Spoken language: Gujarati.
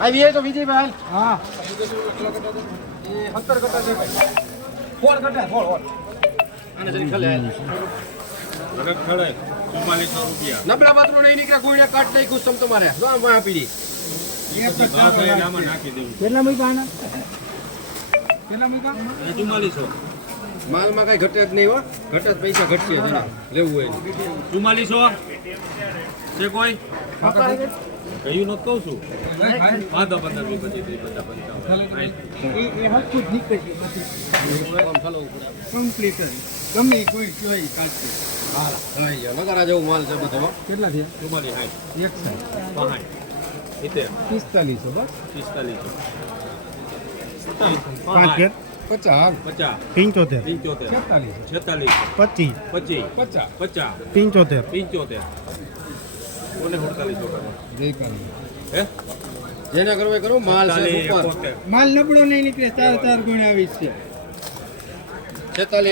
આવી એ તો બીજી ભાઈ. હા. સત્તર કટા છે ભાઈ. ફોર કટા ફોર ફોર. આને જરી ખાલી. ચુમ્માલીસો રૂપિયા. નબળા પાત્રો નહીં નીકળે કોઈને કાટ નહીં ખુશ તમારે? જો આમ આ પીડી. કેટલા મૂક્યા કેટલા મૂક્યા? ચુમ્માલીસો. માલમાં કઈ ઘટે જ નહીં હો. ઘટે જ પૈસા ઘટશે લેવું હોય. ચુમ્માલીસો? છે કોઈ? કહ્યું નથી કહું છું. પાંચ પંદર પંચાવન. બધી ઉપર. કમ્પ્લીટ ગમે કોઈ જોઈ કાઢશે. હલાઈ ગયો. જેવું માલ છે બધો કેટલા થયા? ચુમ્માલીસ સાઠ એક સિત્તેર. પિસ્તાલીસો બસ. પિસ્તાલીસો. પાંચ પચાસ. પચાસ. પંચોતેર. પંચોતેર. છેતાલીસો. છેતાલીસો. પચીસ. પચીસ. પચાસ. પચાસ. પંચોતેર. પંચોતેર. કોને સુડતાલીસો કરો હે? જેના કરવા કરો માલ માલ નબળો નહીં નીકળે ચાર ચાર ગુણ આવી છે. છેતાલીસ.